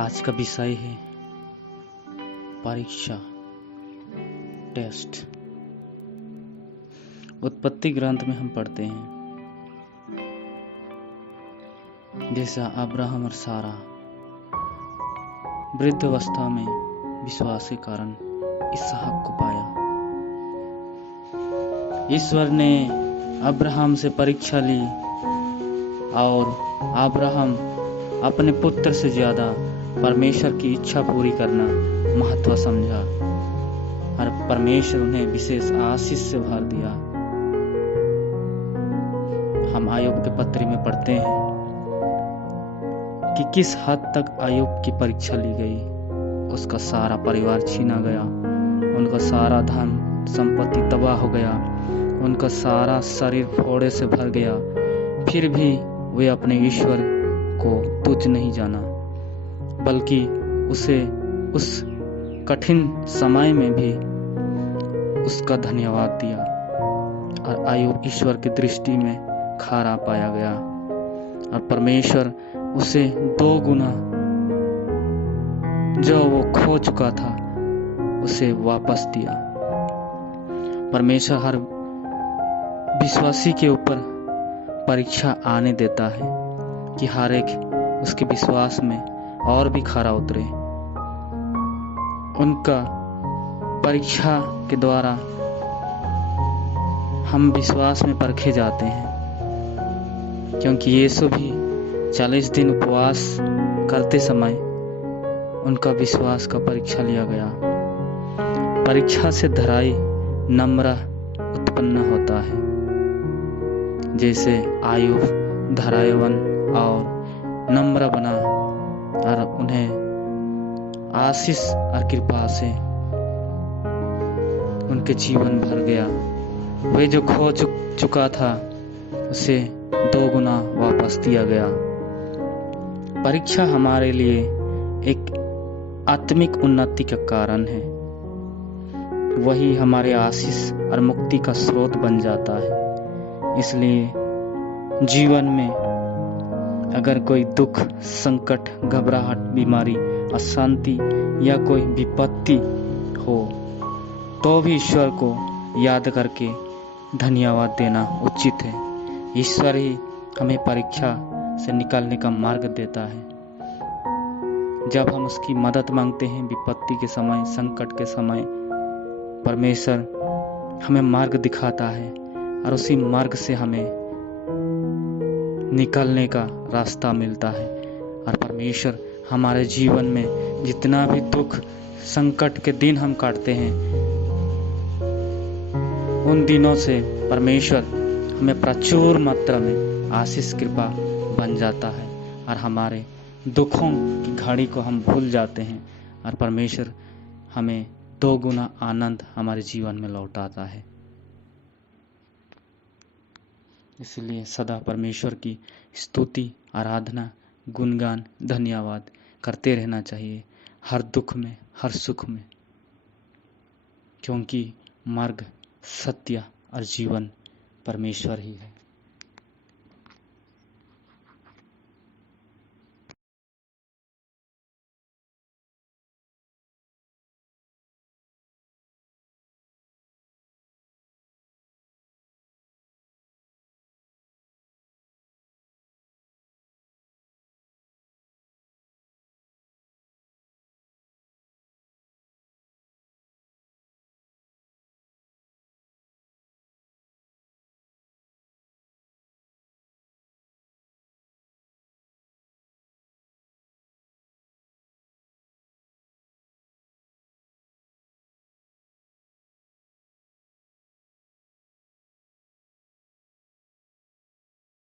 आज का विषय है परीक्षा, टेस्ट। उत्पत्ति ग्रंथ में हम पढ़ते हैं, जैसा अब्राहम और सारा वृद्ध अवस्था में विश्वास के कारण इसहाक को पाया। ईश्वर ने अब्राहम से परीक्षा ली और अब्राहम अपने पुत्र से ज्यादा परमेश्वर की इच्छा पूरी करना महत्व समझा और परमेश्वर उन्हें विशेष आशीष से भर दिया। हम आयुब के पत्री में पढ़ते हैं कि किस हद तक आयुब की परीक्षा ली गई। उसका सारा परिवार छीना गया, उनका सारा धन संपत्ति तबाह हो गया, उनका सारा शरीर फोड़े से भर गया, फिर भी वे अपने ईश्वर को तुच्छ नहीं जाना, बल्कि उसे उस कठिन समय में भी उसका धन्यवाद दिया। और आयुब ईश्वर की दृष्टि में खरा पाया गया और परमेश्वर उसे 2 गुना जो वो खो चुका था उसे वापस दिया। परमेश्वर हर विश्वासी के ऊपर परीक्षा आने देता है कि हर एक उसके विश्वास में और भी खरा उतरे। उनका परीक्षा के द्वारा हम विश्वास में परखे जाते हैं, क्योंकि यीशु भी 40 दिन उपवास करते समय उनका विश्वास का परीक्षा लिया गया। परीक्षा से धराई नम्र उत्पन्न होता है, जैसे आयुब धैर्यवान और नम्र बना और उन्हें आशीष और कृपा से उनके जीवन भर गया। वे जो खो चुका था उसे 2 गुना वापस दिया गया। परीक्षा हमारे लिए एक आत्मिक उन्नति का कारण है। वही हमारे आशीष और मुक्ति का स्रोत बन जाता है। इसलिए जीवन में अगर कोई दुख, संकट, घबराहट, बीमारी, अशांति या कोई विपत्ति हो तो भी ईश्वर को याद करके धन्यवाद देना उचित है। ईश्वर ही हमें परीक्षा से निकालने का मार्ग देता है। जब हम उसकी मदद मांगते हैं विपत्ति के समय, संकट के समय, परमेश्वर हमें मार्ग दिखाता है और उसी मार्ग से हमें निकलने का रास्ता मिलता है। और परमेश्वर हमारे जीवन में जितना भी दुख, संकट के दिन हम काटते हैं, उन दिनों से परमेश्वर हमें प्रचुर मात्रा में आशीष कृपा बन जाता है और हमारे दुखों की घड़ी को हम भूल जाते हैं और परमेश्वर हमें 2 गुना आनंद हमारे जीवन में लौटाता है। इसलिए सदा परमेश्वर की स्तुति, आराधना, गुणगान, धन्यवाद करते रहना चाहिए, हर दुख में, हर सुख में, क्योंकि मार्ग, सत्य और जीवन परमेश्वर ही है।